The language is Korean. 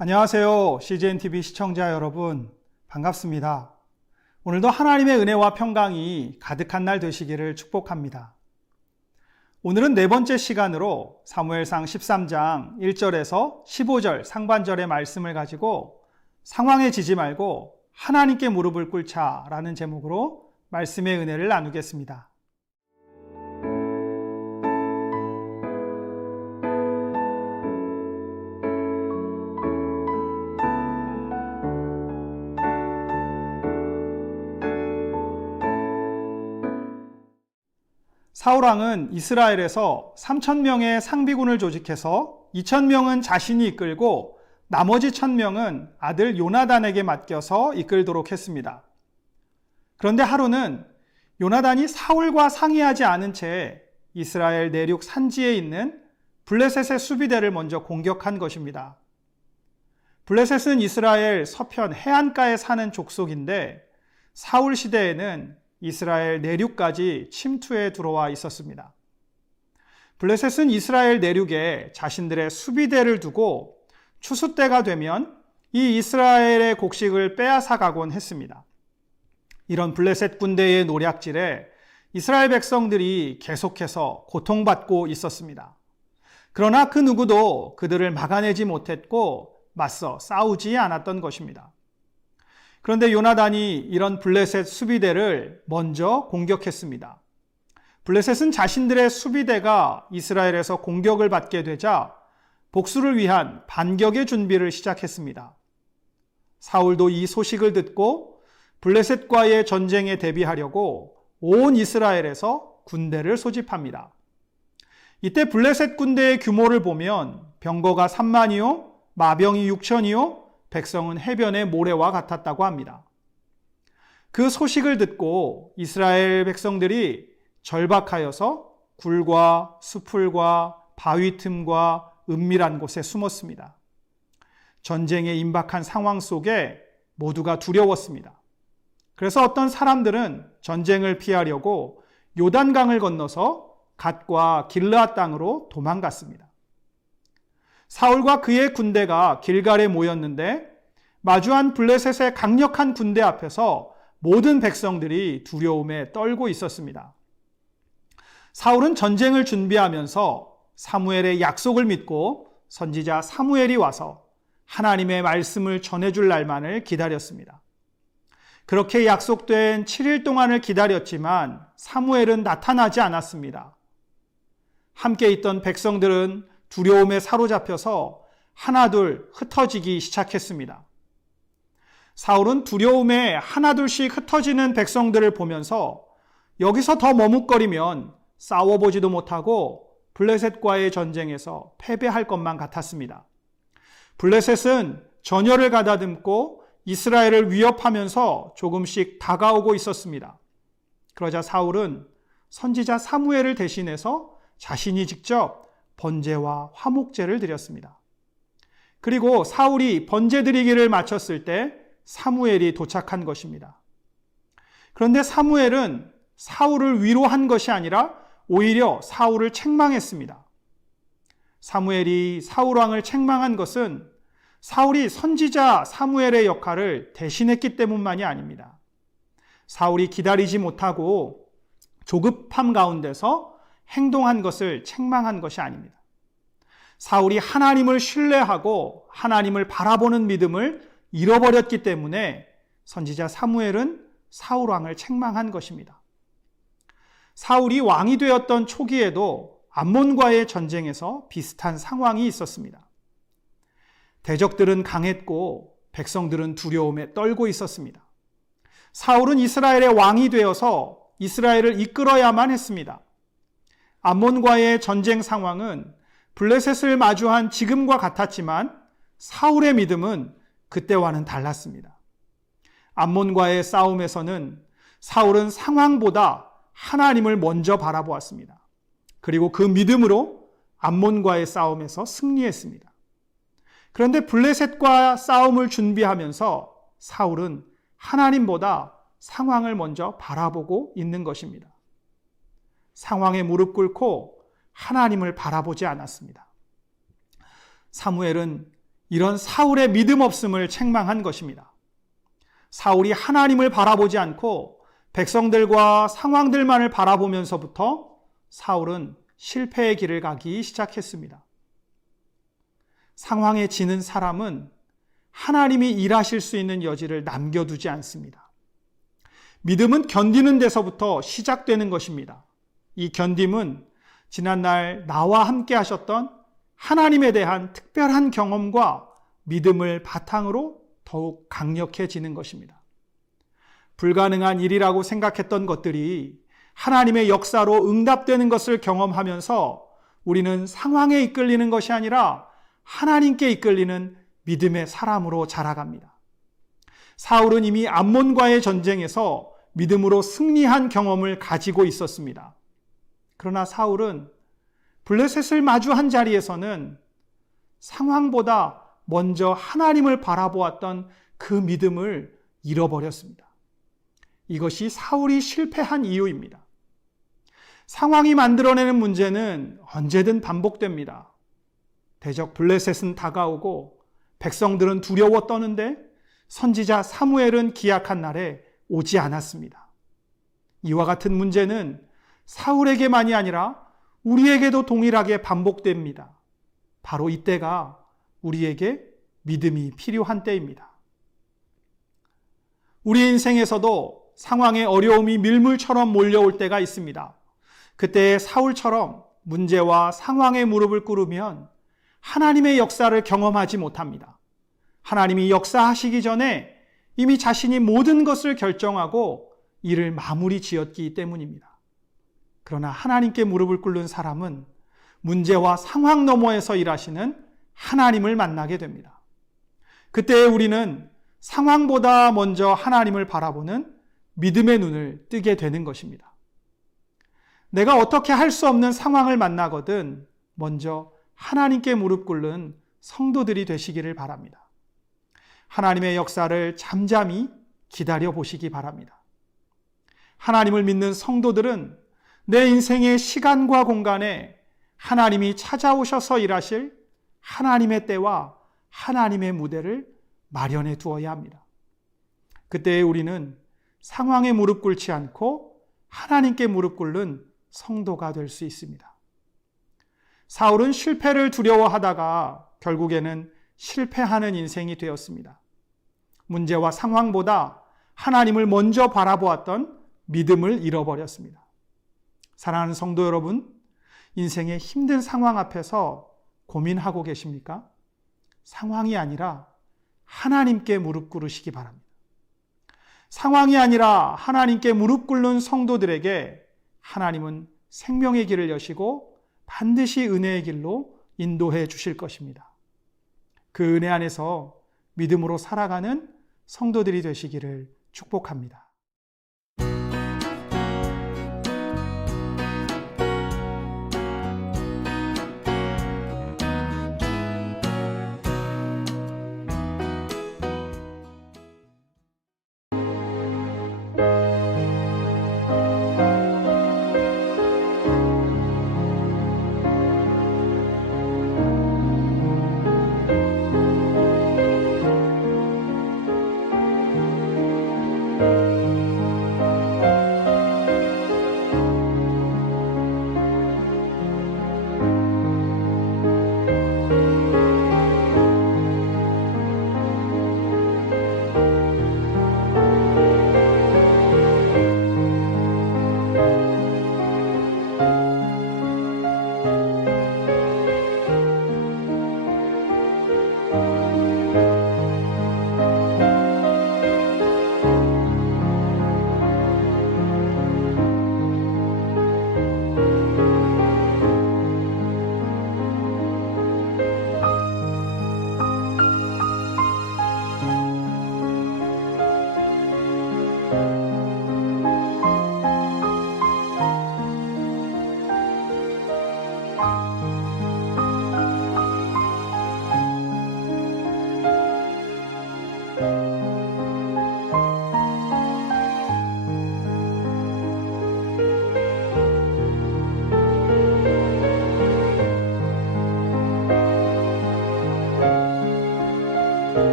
안녕하세요. CGNTV 시청자 여러분, 반갑습니다. 오늘도 하나님의 은혜와 평강이 가득한 날 되시기를 축복합니다. 오늘은 네 번째 시간으로 사무엘상 13장 1절에서 15절 상반절의 말씀을 가지고 상황에 지지 말고 하나님께 무릎을 꿇자라는 제목으로 말씀의 은혜를 나누겠습니다. 사울왕은 이스라엘에서 3,000명의 상비군을 조직해서 2,000명은 자신이 이끌고 나머지 1,000명은 아들 요나단에게 맡겨서 이끌도록 했습니다. 그런데 하루는 요나단이 사울과 상의하지 않은 채 이스라엘 내륙 산지에 있는 블레셋의 수비대를 먼저 공격한 것입니다. 블레셋은 이스라엘 서편 해안가에 사는 족속인데 사울 시대에는 이스라엘 내륙까지 침투해 들어와 있었습니다. 블레셋은 이스라엘 내륙에 자신들의 수비대를 두고 추수 때가 되면 이 이스라엘의 곡식을 빼앗아가곤 했습니다. 이런 블레셋 군대의 노략질에 이스라엘 백성들이 계속해서 고통받고 있었습니다. 그러나 그 누구도 그들을 막아내지 못했고 맞서 싸우지 않았던 것입니다. 그런데 요나단이 이런 블레셋 수비대를 먼저 공격했습니다. 블레셋은 자신들의 수비대가 이스라엘에서 공격을 받게 되자 복수를 위한 반격의 준비를 시작했습니다. 사울도 이 소식을 듣고 블레셋과의 전쟁에 대비하려고 온 이스라엘에서 군대를 소집합니다. 이때 블레셋 군대의 규모를 보면 병거가 3만이요, 마병이 6천이요, 백성은 해변의 모래와 같았다고 합니다. 그 소식을 듣고 이스라엘 백성들이 절박하여서 굴과 수풀과 바위 틈과 은밀한 곳에 숨었습니다. 전쟁에 임박한 상황 속에 모두가 두려웠습니다. 그래서 어떤 사람들은 전쟁을 피하려고 요단강을 건너서 갓과 길르앗 땅으로 도망갔습니다. 사울과 그의 군대가 길갈에 모였는데 마주한 블레셋의 강력한 군대 앞에서 모든 백성들이 두려움에 떨고 있었습니다. 사울은 전쟁을 준비하면서 사무엘의 약속을 믿고 선지자 사무엘이 와서 하나님의 말씀을 전해줄 날만을 기다렸습니다. 그렇게 약속된 7일 동안을 기다렸지만 사무엘은 나타나지 않았습니다. 함께 있던 백성들은 두려움에 사로잡혀서 하나둘 흩어지기 시작했습니다. 사울은 두려움에 하나둘씩 흩어지는 백성들을 보면서 여기서 더 머뭇거리면 싸워보지도 못하고 블레셋과의 전쟁에서 패배할 것만 같았습니다. 블레셋은 전열을 가다듬고 이스라엘을 위협하면서 조금씩 다가오고 있었습니다. 그러자 사울은 선지자 사무엘을 대신해서 자신이 직접 번제와 화목제를 드렸습니다. 그리고 사울이 번제 드리기를 마쳤을 때 사무엘이 도착한 것입니다. 그런데 사무엘은 사울을 위로한 것이 아니라 오히려 사울을 책망했습니다. 사무엘이 사울왕을 책망한 것은 사울이 선지자 사무엘의 역할을 대신했기 때문만이 아닙니다. 사울이 기다리지 못하고 조급함 가운데서 행동한 것을 책망한 것이 아닙니다. 사울이 하나님을 신뢰하고 하나님을 바라보는 믿음을 잃어버렸기 때문에 선지자 사무엘은 사울 왕을 책망한 것입니다. 사울이 왕이 되었던 초기에도 암몬과의 전쟁에서 비슷한 상황이 있었습니다. 대적들은 강했고 백성들은 두려움에 떨고 있었습니다. 사울은 이스라엘의 왕이 되어서 이스라엘을 이끌어야만 했습니다. 암몬과의 전쟁 상황은 블레셋을 마주한 지금과 같았지만 사울의 믿음은 그때와는 달랐습니다. 암몬과의 싸움에서는 사울은 상황보다 하나님을 먼저 바라보았습니다. 그리고 그 믿음으로 암몬과의 싸움에서 승리했습니다. 그런데 블레셋과 싸움을 준비하면서 사울은 하나님보다 상황을 먼저 바라보고 있는 것입니다. 상황에 무릎 꿇고 하나님을 바라보지 않았습니다. 사무엘은 이런 사울의 믿음 없음을 책망한 것입니다. 사울이 하나님을 바라보지 않고 백성들과 상황들만을 바라보면서부터 사울은 실패의 길을 가기 시작했습니다. 상황에 지는 사람은 하나님이 일하실 수 있는 여지를 남겨두지 않습니다. 믿음은 견디는 데서부터 시작되는 것입니다. 이 견딤은 지난날 나와 함께 하셨던 하나님에 대한 특별한 경험과 믿음을 바탕으로 더욱 강력해지는 것입니다. 불가능한 일이라고 생각했던 것들이 하나님의 역사로 응답되는 것을 경험하면서 우리는 상황에 이끌리는 것이 아니라 하나님께 이끌리는 믿음의 사람으로 자라갑니다. 사울은 이미 암몬과의 전쟁에서 믿음으로 승리한 경험을 가지고 있었습니다. 그러나 사울은 블레셋을 마주한 자리에서는 상황보다 먼저 하나님을 바라보았던 그 믿음을 잃어버렸습니다. 이것이 사울이 실패한 이유입니다. 상황이 만들어내는 문제는 언제든 반복됩니다. 대적 블레셋은 다가오고 백성들은 두려워 떠는데 선지자 사무엘은 기약한 날에 오지 않았습니다. 이와 같은 문제는 사울에게만이 아니라 우리에게도 동일하게 반복됩니다. 바로 이때가 우리에게 믿음이 필요한 때입니다. 우리 인생에서도 상황의 어려움이 밀물처럼 몰려올 때가 있습니다. 그때 사울처럼 문제와 상황에 무릎을 꿇으면 하나님의 역사를 경험하지 못합니다. 하나님이 역사하시기 전에 이미 자신이 모든 것을 결정하고 이를 마무리 지었기 때문입니다. 그러나 하나님께 무릎을 꿇는 사람은 문제와 상황 너머에서 일하시는 하나님을 만나게 됩니다. 그때 우리는 상황보다 먼저 하나님을 바라보는 믿음의 눈을 뜨게 되는 것입니다. 내가 어떻게 할 수 없는 상황을 만나거든 먼저 하나님께 무릎 꿇는 성도들이 되시기를 바랍니다. 하나님의 역사를 잠잠히 기다려 보시기 바랍니다. 하나님을 믿는 성도들은 내 인생의 시간과 공간에 하나님이 찾아오셔서 일하실 하나님의 때와 하나님의 무대를 마련해 두어야 합니다. 그때 우리는 상황에 무릎 꿇지 않고 하나님께 무릎 꿇는 성도가 될 수 있습니다. 사울은 실패를 두려워하다가 결국에는 실패하는 인생이 되었습니다. 문제와 상황보다 하나님을 먼저 바라보았던 믿음을 잃어버렸습니다. 사랑하는 성도 여러분, 인생의 힘든 상황 앞에서 고민하고 계십니까? 상황이 아니라 하나님께 무릎 꿇으시기 바랍니다. 상황이 아니라 하나님께 무릎 꿇는 성도들에게 하나님은 생명의 길을 여시고 반드시 은혜의 길로 인도해 주실 것입니다. 그 은혜 안에서 믿음으로 살아가는 성도들이 되시기를 축복합니다.